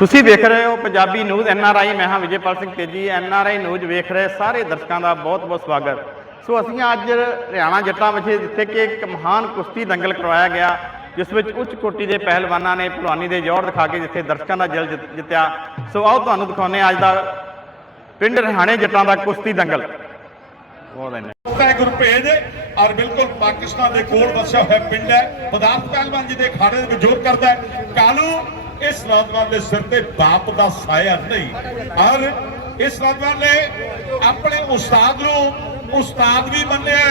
ਤੁਸੀਂ ਵੇਖ ਰਹੇ ਹੋ Punjabi news N R I, ਮੈਂ ਹਾਂ ਵਿਜੇਪਾਲ ਸਿੰਘ ਤੇਜੀ। ਐਨ ਨਿਊਜ਼ ਵੇਖ ਰਹੇ ਸਾਰੇ ਦਰਸ਼ਕਾਂ ਦਾ ਬਹੁਤ-ਬਹੁਤ ਸਵਾਗਤ। ਸੋ ਅਸੀਂ ਅੱਜ ਹਰਿਆਣਾ ਜੱਟਾਂ ਵਿਖੇ, ਜਿੱਥੇ ਕਿ ਇੱਕ ਮਹਾਨ ਕੁਸ਼ਤੀ ਦੰਗਲ ਕਰਵਾਇਆ ਗਿਆ, ਜਿਸ ਵਿੱਚ ਉੱਚ ਕੋਟੀ ਦੇ ਪਹਿਲਵਾਨਾਂ ਨੇ ਭਲਵਾਨੀ ਦੇ ਜੋਰ ਦਿਖਾ ਕੇ ਜਿੱਥੇ ਦਰਸ਼ਕਾਂ ਦਾ ਦਿਲ ਜਿੱਤਿਆ। ਸੋ ਆਓ ਤੁਹਾਨੂੰ ਦਿਖਾਉਂਦੇ ਹਾਂ ਅੱਜ ਦਾ ਪਿੰਡ ਹਰਿਆਣੇ ਜੱਟਾਂ ਦਾ ਕੁਸ਼ਤੀ ਦੰਗਲ। ਬਹੁਤ ਧੰਨਵਾਦ। ਹੈ ਗੁਰਭੇਜ ਔਰ ਬਿਲਕੁਲ ਪਾਕਿਸਤਾਨ ਦੇ ਕੋਲ ਵਸਿਆ ਹੋਇਆ ਪਿੰਡ ਹੈ। ਪਦਾਰਥ ਪਹਿਲਵਾਨ ਜੀ ਦੇ ਖਾੜੇ ਦੇ ਵਿੱਚ ਜੋਰ ਕਰਦਾ ਹੈ। ਕਾਲੂ ਇਸ ਨੌਜਵਾਨ ਦੇ ਸਿਰ ਤੇ ਬਾਪ ਦਾ ਸਾਇਆ ਨਹੀਂ। ਔਰ ਇਸ ਨੌਜਵਾਨ ਨੇ ਆਪਣੇ ਉਸਤਾਦ ਨੂੰ ਉਸਤਾਦ ਵੀ ਮੰਨਿਆ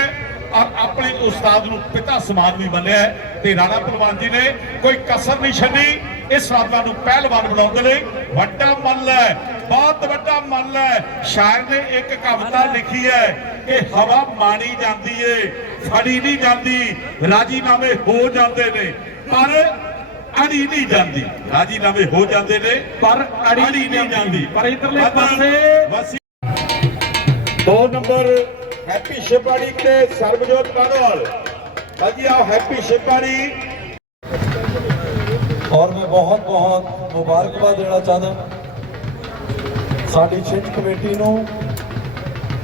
ਔਰ ਆਪਣੇ ਉਸਤਾਦ ਨੂੰ ਪਿਤਾ ਸਮਾਨ ਵੀ ਮੰਨਿਆ ਤੇ ਰਾਣਾ ਪਹਿਲਵਾਨ ਜੀ ਨੇ ਕੋਈ ਕਸਰ ਨਹੀਂ ਛੱਡੀ। ਇਸ ਨੌਜਵਾਨ ਨੂੰ ਪਹਿਲਵਾਨ ਬਣਾਉਣ ਦੇ ਲਈ ਵੱਡਾ ਮੱਲ ਹੈ, ਬਹੁਤ ਵੱਡਾ ਮੱਲ ਹੈ। ਸ਼ਾਇਰ ਨੇ ਇੱਕ ਕਵਿਤਾ ਲਿਖੀ ਹੈ ਕਿ ਹਵਾ ਮਾਣੀ ਜਾਂਦੀ ਏ, ਫੜੀ ਨਹੀਂ ਜਾਂਦੀ, ਰਾਜੀਨਾਮੇ ਹੋ ਜਾਂਦੇ ਨੇ। ਪਰ ਅੜੀ ਨਹੀਂ ਜਾਂਦੀ। ਰਾਜੀਨਾਮੇ ਹੋ ਜਾਂਦੇ ਨੇ ਪਰ ਅੜੀ ਨਹੀਂ ਜਾਂਦੀ। ਪਰ ਇਧਰਲੇ ਪਾਸੇ ਵਸੀ- ਦੋ ਨੰਬਰ ਹੈਪੀ ਸ਼ਿਪਾੜੀ ਤੇ ਸਰਬਜੋਤ ਕਾਨੋਵਾਲ ਹਾਂਜੀ ਆਓ ਹੈਪੀ ਸ਼ਿਪਾੜੀ ਔਰ ਮੈਂ ਬਹੁਤ ਬਹੁਤ ਮੁਬਾਰਕਬਾਦ ਦੇਣਾ ਚਾਹੁੰਦਾ। ਸਾਡੀ ਛਿੰਝ ਕਮੇਟੀ ਨੂੰ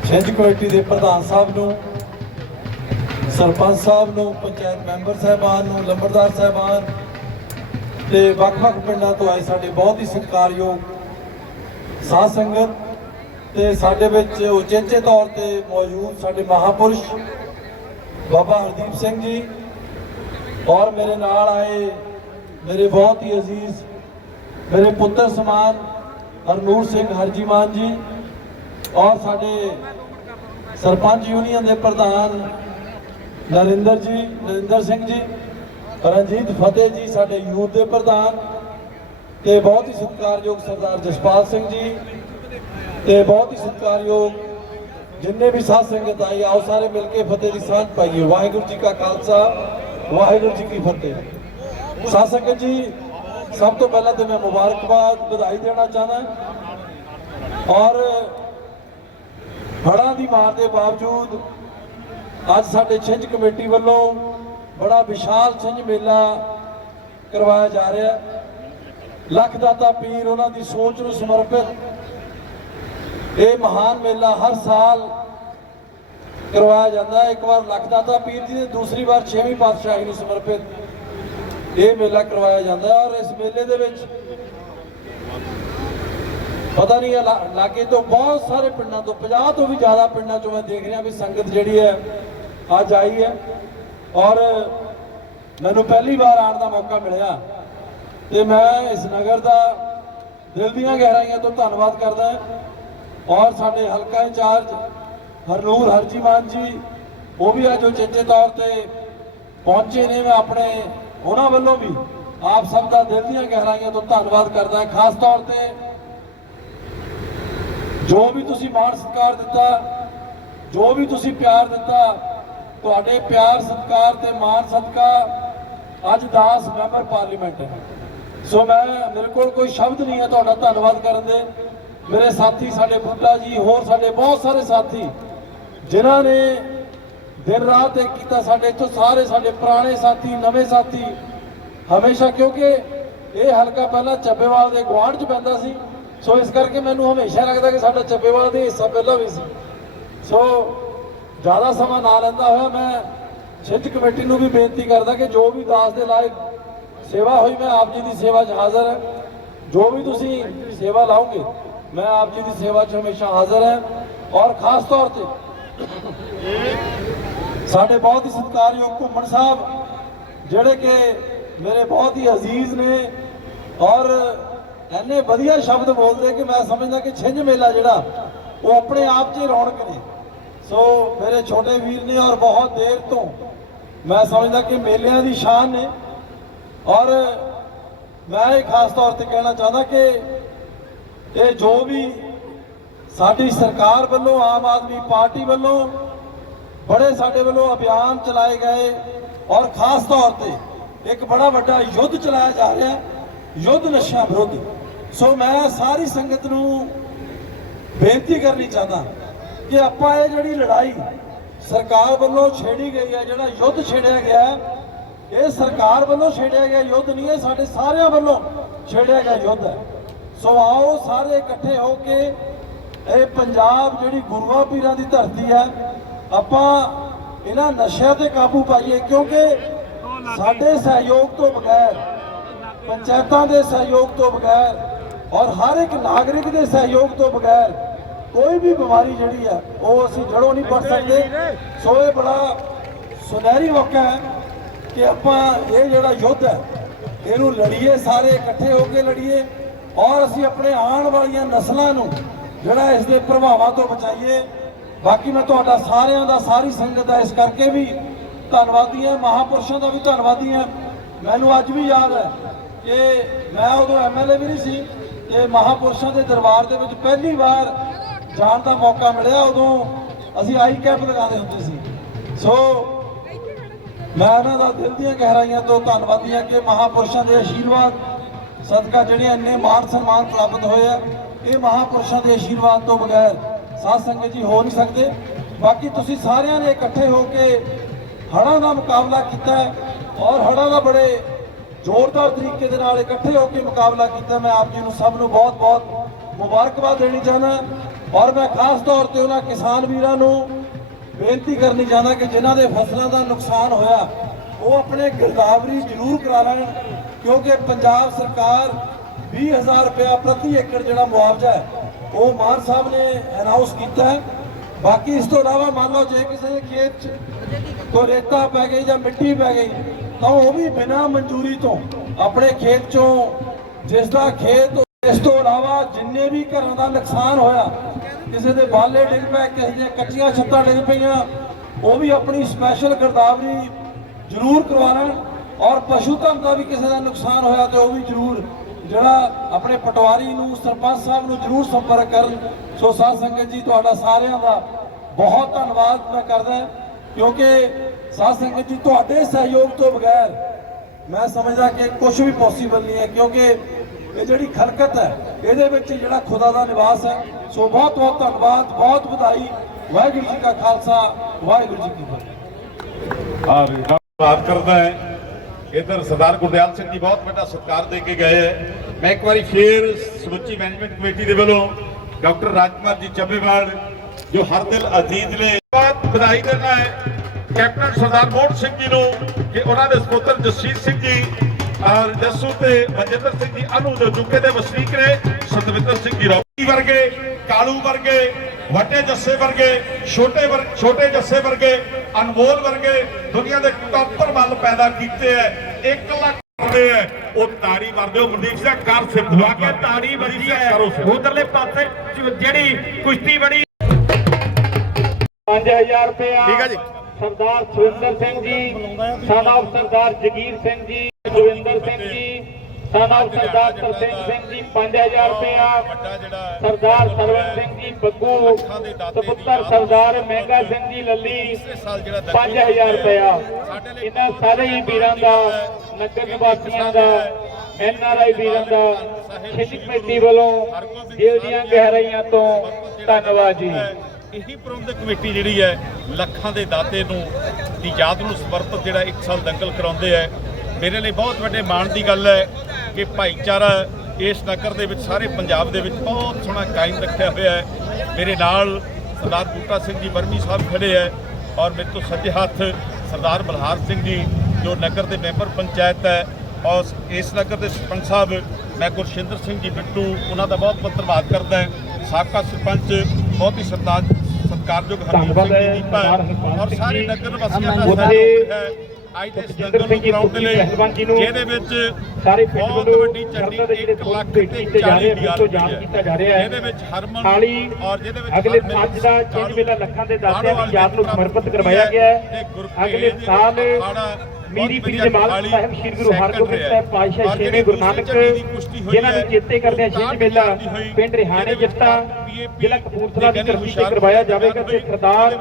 ਛਿੰਝ ਕਮੇਟੀ ਦੇ ਪ੍ਰਧਾਨ ਸਾਹਿਬ ਨੂੰ ਸਰਪੰਚ ਸਾਹਿਬ ਨੂੰ ਪੰਚਾਇਤ ਮੈਂਬਰ ਸਾਹਿਬਾਨ ਨੂੰ ਲੰਬੜਦਾਰ ਸਾਹਿਬਾਨ ਤੇ ਵੱਖ-ਵੱਖ ਪਿੰਡਾਂ ਤੋਂ ਆਏ ਸਾਡੇ ਬਹੁਤ ਹੀ ਸਤਿਕਾਰਯੋਗ ਸਾਧ ਸੰਗਤ ਤੇ ਸਾਡੇ ਵਿੱਚ ਉਚੇਚੇ ਤੌਰ ਤੇ ਮੌਜੂਦ ਸਾਡੇ ਮਹਾਪੁਰਸ਼ ਬਾਬਾ ਹਰਦੀਪ ਸਿੰਘ ਜੀ ਔਰ ਮੇਰੇ ਨਾਲ ਆਏ ਮੇਰੇ ਬਹੁਤ ਹੀ ਅਜ਼ੀਜ਼, ਮੇਰੇ ਪੁੱਤਰ ਸਮਾਨ ਹਰਨੂਰ ਸਿੰਘ ਹਰਜੀਮਾਨ ਜੀ ਔਰ ਸਾਡੇ ਸਰਪੰਚ ਯੂਨੀਅਨ ਦੇ ਪ੍ਰਧਾਨ ਨਰਿੰਦਰ ਜੀ, ਨਰਿੰਦਰ ਸਿੰਘ ਜੀ ਰਣਜੀਤ ਫਤਿਹ ਜੀ, ਸਾਡੇ ਯੂਥ ਦੇ ਪ੍ਰਧਾਨ ਤੇ ਬਹੁਤ ਹੀ ਸਤਿਕਾਰਯੋਗ ਸਰਦਾਰ ਜਸਪਾਲ ਸਿੰਘ ਜੀ ਤੇ ਬਹੁਤ ਹੀ ਸਤਿਕਾਰਯੋਗ ਜਿੰਨੇ ਵੀ ਸਾਧ ਸੰਗਤ ਆਈ ਆਓ ਸਾਰੇ ਮਿਲ ਕੇ ਫਤਿਹ ਦੀ ਸਾਂਝ ਪਾਈਏ। ਵਾਹਿਗੁਰੂ ਜੀ ਕਾ ਖਾਲਸਾ, ਵਾਹਿਗੁਰੂ ਜੀ ਕੀ ਫਤਿਹ। ਸਾਧ ਸੰਗਤ ਜੀ, ਸਭ ਤੋਂ ਪਹਿਲਾਂ ਤੇ ਮੈਂ ਮੁਬਾਰਕਬਾਦ ਵਧਾਈ ਦੇਣਾ ਚਾਹਨਾ ਔਰ ਹੜ੍ਹਾਂ ਦੀ ਮਾਰ ਦੇ ਬਾਵਜੂਦ ਅੱਜ ਸਾਡੇ ਛਿੰਝ ਕਮੇਟੀ ਵੱਲੋਂ ਬੜਾ ਵਿਸ਼ਾਲ ਛਿੰਝ ਮੇਲਾ ਕਰਵਾਇਆ ਜਾ ਰਿਹਾ। ਲੱਖ ਦਾਤਾ ਪੀਰ ਉਹਨਾਂ ਦੀ ਸੋਚ ਨੂੰ ਸਮਰਪਿਤ ਇਹ ਮਹਾਨ ਮੇਲਾ ਹਰ ਸਾਲ ਕਰਵਾਇਆ ਜਾਂਦਾ ਇੱਕ ਵਾਰ ਲੱਖ ਦਾਤਾ ਪੀਰ ਜੀ ਦੇ ਦੂਸਰੀ ਵਾਰ ਛੇਵੀਂ ਪਾਤਸ਼ਾਹੀ ਨੂੰ ਸਮਰਪਿਤ ਇਹ ਮੇਲਾ ਕਰਵਾਇਆ ਜਾਂਦਾ ਔਰ ਇਸ ਮੇਲੇ ਦੇ ਵਿੱਚ ਪਤਾ ਨਹੀਂ ਲਾ- ਲਾਗੇ ਤੋਂ ਬਹੁਤ ਸਾਰੇ ਪਿੰਡਾਂ ਤੋਂ 50 ਤੋਂ ਵੀ ਜ਼ਿਆਦਾ ਪਿੰਡਾਂ ਚੋਂ ਮੈਂ ਦੇਖ ਰਿਹਾ ਵੀ ਸੰਗਤ ਜਿਹੜੀ ਹੈ, ਅੱਜ ਆਈ ਹੈ। ਔਰ ਮੈਨੂੰ ਪਹਿਲੀ ਵਾਰ ਆਉਣ ਦਾ ਮੌਕਾ ਮਿਲਿਆ ਤੇ ਮੈਂ ਇਸ ਨਗਰ ਦਾ ਦਿਲ ਦੀਆਂ ਗਹਿਰਾਈਆਂ ਤੋਂ ਧੰਨਵਾਦ ਕਰਦਾ ਔਰ ਸਾਡੇ ਹਲਕਾ ਇੰਚਾਰਜ ਹਰਨੂਰ ਹਰਜੀਵਾਨ ਜੀ, ਉਹ ਵੀ ਅੱਜ ਉਚੇਚੇ ਤੌਰ ਤੇ ਪਹੁੰਚੇ ਨੇ। ਮੈਂ ਆਪਣੇ ਉਹਨਾਂ ਵੱਲੋਂ ਵੀ ਆਪ ਸਭ ਦਾ ਦਿਲ ਦੀਆਂ ਗਹਿਰਾਈਆਂ ਤੋਂ ਧੰਨਵਾਦ ਕਰਦਾ ਖਾਸ ਤੌਰ ਤੇ ਜੋ ਵੀ ਤੁਸੀਂ ਮਾਣ ਸਤਿਕਾਰ ਦਿੱਤਾ, ਜੋ ਵੀ ਤੁਸੀਂ ਪਿਆਰ ਦਿੱਤਾ ਤੁਹਾਡੇ ਪਿਆਰ, ਸਤਿਕਾਰ ਤੇ ਮਾਣ ਸਦਕਾ ਅੱਜ ਦਾਸ ਮੈਂਬਰ ਪਾਰਲੀਮੈਂਟ ਹੈ। ਸੋ ਮੈਂ, ਮੇਰੇ ਕੋਲ ਕੋਈ ਸ਼ਬਦ ਨਹੀਂ ਹੈ ਤੁਹਾਡਾ ਧੰਨਵਾਦ ਕਰਨ ਦੇ। ਮੇਰੇ ਸਾਥੀ ਸਾਡੇ ਬੁੱਢਾ ਜੀ, ਹੋਰ ਸਾਡੇ ਬਹੁਤ ਸਾਰੇ ਸਾਥੀ, ਜਿਨ੍ਹਾਂ ਨੇ ਦਿਨ ਰਾਤ ਇੱਕ ਕੀਤਾ ਸਾਡੇ ਇੱਥੋਂ ਸਾਰੇ ਸਾਡੇ ਪੁਰਾਣੇ ਸਾਥੀ, ਨਵੇਂ ਸਾਥੀ। ਹਮੇਸ਼ਾ ਕਿਉਂਕਿ ਇਹ ਹਲਕਾ ਪਹਿਲਾਂ ਚੱਬੇਵਾਲ ਦੇ ਗੁਆਂਢ 'ਚ ਪੈਂਦਾ ਸੀ। ਸੋ ਇਸ ਕਰਕੇ ਮੈਨੂੰ ਹਮੇਸ਼ਾ ਲੱਗਦਾ ਕਿ ਸਾਡਾ ਚੱਬੇਵਾਲ ਦੇ ਹਿੱਸਾ ਪਹਿਲਾਂ ਵੀ ਸੀ। ਸੋ ਜ਼ਿਆਦਾ ਸਮਾਂ ਨਾ ਲੈਂਦਾ ਹੋਇਆ, ਮੈਂ ਛਿੰਝ ਕਮੇਟੀ ਨੂੰ ਵੀ ਬੇਨਤੀ ਕਰਦਾ ਕਿ ਜੋ ਵੀ ਦਾਸ ਦੇ ਲਾਇਕ ਸੇਵਾ ਹੋਈ, ਮੈਂ ਆਪ ਜੀ ਦੀ ਸੇਵਾ 'ਚ ਹਾਜ਼ਰ ਹਾਂ। ਜੋ ਵੀ ਤੁਸੀਂ ਸੇਵਾ ਲਾਓਗੇ, ਮੈਂ ਆਪ ਜੀ ਦੀ ਸੇਵਾ 'ਚ ਹਮੇਸ਼ਾ ਹਾਜ਼ਰ ਹਾਂ। ਔਰ ਖਾਸ ਤੌਰ ਤੇ ਸਾਡੇ ਬਹੁਤ ਹੀ ਸਤਿਕਾਰਯੋਗ ਘੁੰਮਣ ਸਾਹਿਬ, ਜਿਹੜੇ ਕਿ ਮੇਰੇ ਬਹੁਤ ਹੀ ਅਜ਼ੀਜ਼ ਨੇ ਔਰ ਐਨੇ ਵਧੀਆ ਸ਼ਬਦ ਬੋਲਦੇ ਕਿ ਮੈਂ ਸਮਝਦਾ ਕਿ ਛਿੰਝ ਮੇਲਾ ਜਿਹੜਾ, ਉਹ ਆਪਣੇ ਆਪ 'ਚ ਰੌਣਕ ਨੇ। ਸੋ ਮੇਰੇ ਛੋਟੇ ਵੀਰ ਨੇ ਔਰ ਬਹੁਤ ਦੇਰ ਤੋਂ ਮੈਂ ਸਮਝਦਾ ਕਿ ਮੇਲਿਆਂ ਦੀ ਸ਼ਾਨ ਨੇ। ਔਰ ਮੈਂ ਇਹ ਖਾਸ ਤੌਰ ਤੇ ਕਹਿਣਾ ਚਾਹੁੰਦਾ ਕਿ ਇਹ ਜੋ ਵੀ ਸਾਡੀ ਸਰਕਾਰ ਵੱਲੋਂ, ਆਮ ਆਦਮੀ ਪਾਰਟੀ ਵੱਲੋਂ ਬੜੇ ਸਾਡੇ ਵੱਲੋਂ ਅਭਿਆਨ ਚਲਾਏ ਗਏ ਔਰ ਖਾਸ ਤੌਰ ਤੇ ਇੱਕ ਬੜਾ ਵੱਡਾ ਯੁੱਧ ਚਲਾਇਆ ਜਾ ਰਿਹਾ, ਯੁੱਧ ਨਸ਼ਾ ਵਿਰੁੱਧ। ਸੋ ਮੈਂ ਸਾਰੀ ਸੰਗਤ ਨੂੰ ਬੇਨਤੀ ਕਰਨੀ ਚਾਹੁੰਦਾ ਕਿ ਆਪਾਂ ਇਹ ਜਿਹੜੀ ਲੜਾਈ ਸਰਕਾਰ ਵੱਲੋਂ ਛੇੜੀ ਗਈ ਹੈ, ਜਿਹੜਾ ਯੁੱਧ ਛੇੜਿਆ ਗਿਆ ਇਹ ਸਰਕਾਰ ਵੱਲੋਂ ਛੇੜਿਆ ਗਿਆ ਯੁੱਧ ਨਹੀਂ ਹੈ ਸਾਡੇ ਸਾਰਿਆਂ ਵੱਲੋਂ ਛੇੜਿਆ ਗਿਆ ਯੁੱਧ ਹੈ। ਸੋ ਆਓ ਸਾਰੇ ਇਕੱਠੇ ਹੋ ਕੇ ਇਹ ਪੰਜਾਬ ਜਿਹੜੀ ਗੁਰੂਆਂ ਪੀਰਾਂ ਦੀ ਧਰਤੀ ਹੈ, ਆਪਾਂ ਇਹਨਾਂ ਨਸ਼ਿਆਂ ਤੇ ਕਾਬੂ ਪਾਈਏ, ਕਿਉਂਕਿ ਸਾਡੇ ਸਹਿਯੋਗ ਤੋਂ ਬਗੈਰ, ਪੰਚਾਇਤਾਂ ਦੇ ਸਹਿਯੋਗ ਤੋਂ ਬਗੈਰ ਔਰ ਹਰ ਇੱਕ ਨਾਗਰਿਕ ਦੇ ਸਹਿਯੋਗ ਤੋਂ ਬਗੈਰ ਕੋਈ ਵੀ ਬਿਮਾਰੀ ਜਿਹੜੀ ਹੈ ਉਹ ਅਸੀਂ ਜੜੋਂ ਨਹੀਂ ਪੜ ਸਕਦੇ। ਸੋ ਇਹ ਬੜਾ ਸੁਨਹਿਰੀ ਮੌਕਾ ਹੈ ਕਿ ਆਪਾਂ ਇਹ ਜਿਹੜਾ ਯੁੱਧ ਹੈ, ਇਹਨੂੰ ਲੜੀਏ, ਸਾਰੇ ਇਕੱਠੇ ਹੋ ਕੇ ਲੜੀਏ ਔਰ ਅਸੀਂ ਆਪਣੇ ਆਉਣ ਵਾਲੀਆਂ ਨਸਲਾਂ ਨੂੰ ਜਿਹੜਾ ਇਸ ਦੇ ਪ੍ਰਭਾਵਾਂ ਤੋਂ ਬਚਾਈਏ। ਬਾਕੀ ਮੈਂ ਤੁਹਾਡਾ ਸਾਰਿਆਂ ਦਾ, ਸਾਰੀ ਸੰਗਤ ਦਾ ਇਸ ਕਰਕੇ ਵੀ ਧੰਨਵਾਦੀ ਹਾਂ, ਮਹਾਪੁਰਸ਼ਾਂ ਦਾ ਵੀ ਧੰਨਵਾਦੀ ਹਾਂ। ਮੈਨੂੰ ਅੱਜ ਵੀ ਯਾਦ ਹੈ ਕਿ ਮੈਂ ਉਦੋਂ ਐਮਐਲਏ ਵੀ ਨਹੀਂ ਸੀ, ਤੇ ਮਹਾਪੁਰਸ਼ਾਂ ਦੇ ਦਰਬਾਰ ਦੇ ਵਿੱਚ ਪਹਿਲੀ ਵਾਰ ਜਾਣ ਦਾ ਮੌਕਾ ਮਿਲਿਆ ਉਦੋਂ ਅਸੀਂ ਆਈ ਕੈਂਪ ਲਗਾਉਂਦੇ ਹੁੰਦੇ ਸੀ। ਸੋ ਮੈਂ ਇਹਨਾਂ ਦਾ ਦਿਲ ਦੀਆਂ ਗਹਿਰਾਈਆਂ ਤੋਂ ਧੰਨਵਾਦੀ ਹਾਂ ਕਿ ਮਹਾਪੁਰਸ਼ਾਂ ਦੇ ਆਸ਼ੀਰਵਾਦ ਸਦਕਾ ਜਿਹੜੇ ਇੰਨੇ ਮਾਣ ਸਨਮਾਨ ਪ੍ਰਾਪਤ ਹੋਏ ਆ, ਇਹ ਮਹਾਪੁਰਸ਼ਾਂ ਦੇ ਆਸ਼ੀਰਵਾਦ ਤੋਂ ਬਗੈਰ ਸਾਧ ਸੰਗਤ ਜੀ ਹੋ ਨਹੀਂ ਸਕਦੇ। ਬਾਕੀ ਤੁਸੀਂ ਸਾਰਿਆਂ ਨੇ ਇਕੱਠੇ ਹੋ ਕੇ ਹੜ੍ਹਾਂ ਦਾ ਮੁਕਾਬਲਾ ਕੀਤਾ ਔਰ ਹੜ੍ਹਾਂ ਦਾ ਬੜੇ ਜ਼ੋਰਦਾਰ ਤਰੀਕੇ ਦੇ ਨਾਲ ਇਕੱਠੇ ਹੋ ਕੇ ਮੁਕਾਬਲਾ ਕੀਤਾ। ਮੈਂ ਆਪ ਜੀ ਨੂੰ ਸਭ ਨੂੰ ਬਹੁਤ-ਬਹੁਤ ਮੁਬਾਰਕਬਾਦ ਦੇਣੀ ਚਾਹੁੰਦਾ ਔਰ ਮੈਂ ਖਾਸ ਤੌਰ ਤੇ ਉਹਨਾਂ ਕਿਸਾਨ ਵੀਰਾਂ ਨੂੰ ਬੇਨਤੀ ਕਰਨੀ ਚਾਹੁੰਦਾ ਕਿ ਜਿਨ੍ਹਾਂ ਦੇ ਫਸਲਾਂ ਦਾ ਨੁਕਸਾਨ ਹੋਇਆ, ਉਹ ਆਪਣੇ ਗਿਰਦਾਵਰੀ ਜ਼ਰੂਰ ਕਰਾ ਲੈਣ, ਕਿਉਂਕਿ ਪੰਜਾਬ ਸਰਕਾਰ 20000 ਰੁਪਇਆ ਪ੍ਰਤੀ ਏਕੜ ਜਿਹੜਾ ਮੁਆਵਜ਼ਾ ਹੈ, ਉਹ ਮਾਨ ਸਾਹਿਬ ਨੇ ਅਨਾਉਂਸ ਕੀਤਾ ਹੈ। ਬਾਕੀ ਇਸ ਤੋਂ ਇਲਾਵਾ ਮੰਨ ਲਓ ਜੇ ਕਿਸੇ ਦੇ ਖੇਤ 'ਚ ਕੋਈ ਰੇਤਾ ਪੈ ਗਈ ਜਾਂ ਮਿੱਟੀ ਪੈ ਗਈ, ਤਾਂ ਉਹ ਵੀ ਬਿਨਾਂ ਮਨਜ਼ੂਰੀ ਤੋਂ ਆਪਣੇ ਖੇਤ 'ਚੋਂ ਜਿਸ ਦਾ ਖੇਤ, ਇਸ ਤੋਂ ਇਲਾਵਾ ਜਿੰਨੇ ਵੀ ਘਰਾਂ ਦਾ ਨੁਕਸਾਨ ਹੋਇਆ ਕਿਸੇ ਦੇ ਬਾਲੇ ਡਿੱਗ ਪਏ, ਕਿਸੇ ਦੀਆਂ ਕੱਚੀਆਂ ਛੱਤਾਂ ਡਿੱਗ ਪਈਆਂ, ਉਹ ਵੀ ਆਪਣੀ ਸਪੈਸ਼ਲ ਗਰਦਾਵਰੀ ਜ਼ਰੂਰ ਕਰਵਾਉਣ ਔਰ ਪਸ਼ੂ ਧਨ ਦਾ ਵੀ ਕਿਸੇ ਦਾ ਨੁਕਸਾਨ ਹੋਇਆ ਤੇ ਉਹ ਵੀ ਜ਼ਰੂਰ ਜਿਹੜਾ ਆਪਣੇ ਪਟਵਾਰੀ ਨੂੰ, ਸਰਪੰਚ ਸਾਹਿਬ ਨੂੰ ਜ਼ਰੂਰ ਸੰਪਰਕ ਕਰਨ। ਸੋ ਸਾਧ ਸੰਗਤ ਜੀ, ਤੁਹਾਡਾ ਸਾਰਿਆਂ ਦਾ ਬਹੁਤ ਧੰਨਵਾਦ ਮੈਂ ਕਰਦਾ, ਕਿਉਂਕਿ ਸਾਧ ਸੰਗਤ ਜੀ, ਤੁਹਾਡੇ ਸਹਿਯੋਗ ਤੋਂ ਬਗੈਰ ਮੈਂ ਸਮਝਦਾ ਕਿ ਕੁਝ ਵੀ ਪੋਸੀਬਲ ਨਹੀਂ ਹੈ, ਕਿਉਂਕਿ ਇਹ ਜਿਹੜੀ ਖਲਕਤ ਹੈ, ਇਹਦੇ ਵਿੱਚ ਜਿਹੜਾ ਖੁਦਾ ਦਾ ਨਿਵਾਸ ਹੈ। ਸੋ ਬਹੁਤ ਬਹੁਤ ਧੰਨਵਾਦ, ਬਹੁਤ ਵਧਾਈ। ਵਾਹਿਗੁਰੂ ਜੀ ਕਾ ਖਾਲਸਾ, ਵਾਹਿਗੁਰੂ ਜੀ ਕੀ ਫਤਿਹ। ਔਰ ਧੰਨਵਾਦ ਕਰਦਾ ਹੈ। ਇਧਰ ਸਰਦਾਰ ਗੁਰਦਿਆਲ ਸਿੰਘ ਜੀ ਬਹੁਤ ਵੱਡਾ ਸਤਿਕਾਰ ਦੇ ਕੇ ਗਏ ਹੈ। ਮੈਂ ਇੱਕ ਵਾਰੀ ਫੇਰ ਸਮੁੱਚੀ ਮੈਨੇਜਮੈਂਟ ਕਮੇਟੀ ਦੇ ਵੱਲੋਂ ਡਾਕਟਰ ਰਾਜਕੁਮਾਰ ਜੀ ਚੱਬੇਵਾਲ, ਜੋ ਹਰਦਿਲ ਅਜ਼ੀਜ਼ ਨੇ, ਬਹੁਤ ਵਧਾਈ ਦਿੰਦਾ ਹੈ। ਕੈਪਟਨ ਸਰਦਾਰ ਮੋਹਨ ਸਿੰਘ ਜੀ ਨੂੰ, ਕਿ ਉਹਨਾਂ ਦੇ ਸਪੁੱਤਰ ਜਸਜੀਤ ਸਿੰਘ ਜੀ ਜੱਸੂ ਤੇ ਮਨਜਿੰਦਰ ਸਿੰਘ ਜੀ ਅਨੂ ਦੇ ਜੁਕੇ ਦੇ ਵਸਨੀਕ ਨੇ ਸਤਵਿੰਦਰ ਸਿੰਘ ਜੀ ਰੌਕੀ ਵਰਗੇ ਕਾਲੂ ਵਰਗੇ ਵੱਡੇ ਜੱਸੇ ਵਰਗੇ ਛੋਟੇ ਵਰ ਛੋਟੇ ਜੱਸੇ ਵਰਗੇ ਅਨਮੋਲ ਵਰਗੇ ਦੁਨੀਆ ਦੇ ਟੌਪਰ ਮੱਲ ਪੈਦਾ ਕੀਤੇ ਐ 1 ਲੱਖ ਕਰਦੇ ਐ ਉਹ ਤਾੜੀ ਮਾਰਦੇ ਹੋ ਮਨਦੀਪ ਸਿੰਘ ਕਰ ਸਿਰ ਦਵਾ ਕੇ ਤਾੜੀ ਵੱਜੀ ਐ। ਉਧਰਲੇ ਪਾਸੇ ਜਿਹੜੀ ਕੁਸ਼ਤੀ ਬੜੀ 5000 ਰੁਪਇਆ। ਠੀਕ ਹੈ ਜੀ। Sardar Surinder Singh ji of Sardar Jagir Singh ji. Joginder Singh ji of ਸਰਦਾਰ ਤਰਸੇਮ ਸਿੰਘ ਜੀ 5000 ਰੁਪਇਆ ਸਰਦਾਰ ਸਰਵਨ ਸਿੰਘ ਜੀ ਬੱਗੂ ਸਪੁੱਤਰ ਸਰਦਾਰ ਮਹਿੰਗਾ ਸਿੰਘ ਜੀ ਲੱਲੀ ਸਾਲ ਜਿਹੜਾ 5000 ਰੁਪਇਆ ਇਹਨਾਂ ਸਾਰੇ ਹੀ ਵੀਰਾਂ ਦਾ ਨਗਰ ਨਿਵਾਸੀਆਂ ਦਾ ਐਨ ਆਰ ਆਈ ਵੀਰਾਂ ਦਾ ਛਿੰਝ ਕਮੇਟੀ ਵੱਲੋਂ ਦਿਲ ਦੀਆਂ ਗਹਿਰਾਈਆਂ ਤੋਂ ਧੰਨਵਾਦ ਜੀ। ਇਹੀ ਪ੍ਰਬੰਧਕ ਕਮੇਟੀ ਜਿਹੜੀ ਹੈ ਲੱਖਾਂ ਦੇ ਦਾਤੇ ਨੂੰ ਦੀ ਯਾਦ ਨੂੰ ਸਮਰਪਿਤ ਜਿਹੜਾ ਇੱਕ ਸਾਲ ਦੰਗਲ ਕਰਾਉਂਦੇ ਹੈ ਮੇਰੇ ਲਈ ਬਹੁਤ ਵੱਡੇ ਮਾਣ ਦੀ ਗੱਲ ਹੈ ਕਿ ਭਾਈਚਾਰਾ ਇਸ ਨਗਰ ਦੇ ਵਿੱਚ ਸਾਰੇ ਪੰਜਾਬ ਦੇ ਵਿੱਚ ਬਹੁਤ ਸੋਹਣਾ ਕਾਇਮ ਰੱਖਿਆ ਹੋਇਆ ਹੈ। ਮੇਰੇ ਨਾਲ ਸਰਦਾਰ ਬੂਟਾ ਸਿੰਘ ਜੀ ਵਰਮੀ ਸਾਹਿਬ ਖੜੇ ਹੈ ਔਰ ਮੇਰੇ ਤੋਂ ਸੱਜੇ ਹੱਥ ਸਰਦਾਰ ਬਲਹਾਰ ਸਿੰਘ ਜੀ ਜੋ ਨਗਰ ਦੇ ਮੈਂਬਰ ਪੰਚਾਇਤ ਹੈ ਔਰ ਇਸ ਨਗਰ ਦੇ ਸਰਪੰਚ ਸਾਹਿਬ ਮੈਂ ਗੁਰਸ਼ਿੰਦਰ ਸਿੰਘ ਜੀ ਬਿੱਟੂ ਉਹਨਾਂ ਦਾ ਬਹੁਤ ਬਹੁਤ ਧੰਨਵਾਦ ਕਰਦਾ ਹਾਂ। ਸਾਬਕਾ ਸਰਪੰਚ ਬਹੁਤ ਹੀ ਸਰਦਾਰ ਸਤਿਕਾਰਯੋਗ ਧੰਨਵਾਦ ਸਿੰਘ ਜੀ ਸਰਦਾਰ ਹਰਪਾਲ ਔਰ ਸਾਰੇ ਨਗਰ ਵਾਸੀਆਂ ਦਾ ਉੱਥੇ ਸਹਿਯੋਗ ਹੈ। ਅੱਜ ਦੇ ਨੂੰ ਦੇ ਲਈ ਜਿਹਦੇ ਵਿੱਚ ਸਾਰੇ ਪਿੰਡ ਬਹੁਤ ਵੱਲੋਂ ਵੱਡੀ ਝੰਡੀ ਸਰਦਾਰ ਦੇ ਜਿਹੜੇ 1 ਲੱਖ ਭੇਟ ਤੇ ਕੀਤੇ ਜਾ ਰਹੇ 40 ਹਨ, ਤੋਂ ਜਾਣ ਕੀਤਾ ਜਾ ਰਿਹਾ ਹੈ। ਇਹਦੇ ਵਿੱਚ ਹਰਮਨ ਥਾਲੀ ਔਰ ਜਿਹਦੇ ਵਿੱਚ ਅਗਲੇ ਅੱਜ ਦਾ ਚਿੰਨ ਮੇਲਾ ਲੱਖਾਂ ਦੇ ਦਾਤਿਆਂ ਦੀ ਯਾਦ ਨੂੰ ਸਮਰਪਿਤ ਕਰਵਾਇਆ ਗਿਆ ਹੈ ਅਗਲੇ ਸਾਲ ਮੀਰੀ ਪੀਰ ਜਮਾਲ ਖਾਲੀ ਸਾਹਿਬ ਸ੍ਰੀ ਗੁਰੂ ਹਰਗੋਬਿੰਦ। ਸਾਹਿਬ ਪਾਤਸ਼ਾਹ ਛੇਵੇਂ ਗੁਰੂ ਨਾਨਕ ਦੀ ਜਿਨ੍ਹਾਂ ਨੂੰ ਚੇਤੇ ਕਰਦੇ ਆ ਛਿੰਝ ਮੇਲਾ ਦੀ ਪਿੰਡ ਰਿਹਾਣੇ ਜੱਟਾ ਜ਼ਿਲ੍ਹਾ ਕਪੂਰਥਲਾ ਦੀ ਧਰਤੀ ਤੇ ਕਰਵਾਇਆ ਜਾਵੇਗਾ ਤੇ ਸਰਦਾਰ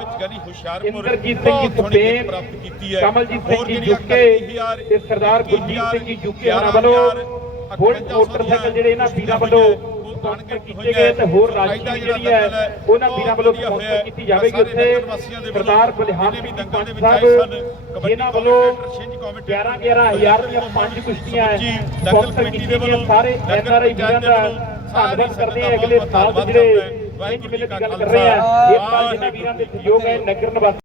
ਇੰਦਰਜੀਤ ਸਿੰਘ ਜੀ ਹੈ। ਕਮਲਜੀਤ ਸਿੰਘ ਹੋਰ ਜੀ ਜੁੱਕੇ 31,000, ਤੇ ਸਰਦਾਰ ਗੁਰਜੀਤ ਸਿੰਘ ਜੀ ਜੁੱਕੇ ਉਹਨਾਂ ਵੱਲੋਂ ਹੋਰ ਮੋਟਰਸਾਈਕਲ ਜਿਹੜੇ ਇਹਨਾਂ ਵੀਰਾਂ ਵੱਲੋਂ ਸਪਾਂਸਰ ਕੀਤੇ ਗਏ ਤੇ ਹੋਰ ਰਾਸ਼ੀ ਜਿਹੜੀ ਹੈ ਉਹਨਾਂ ਵੀਰਾਂ ਵੱਲੋਂ ਸਪਾਂਸਰ ਕੀਤੀ ਜਾਵੇਗੀ ਉੱਥੇ ਸਰਦਾਰ ਬਲਿਹਾਰ ਸਿੰਘ ਜੀ ਪੰਚ ਸਾਹਿਬ ਜਿਨ੍ਹਾਂ ਵੱਲੋਂ 11 11000 ਦੀਆਂ ਪੰਜ ਕੁਸ਼ਤੀਆਂ ਹੈ ਸਪਾਂਸਰ ਕੀਤੀ ਗਈਆਂ ਸਾਰੇ ਐਨ ਆਰ ਆਈ ਵੀਰਾਂ ਦਾ ਧੰਨਵਾਦ ਕਰਦੇ ਹਾਂ ਅਗਲੇ ਸਾਲ ਦੇ ਜਿਹੜੇ ਇੰਜ ਮੇਲੇ ਦੀ ਗੱਲ ਕਰ ਰਹੇ ਆ ਸਾਲ ਜਿਨ੍ਹਾਂ ਵੀਰਾਂ ਦੇ ਸਹਿਯੋਗ ਹੈ ਨਗਰ ਨਿਵਾਸੀ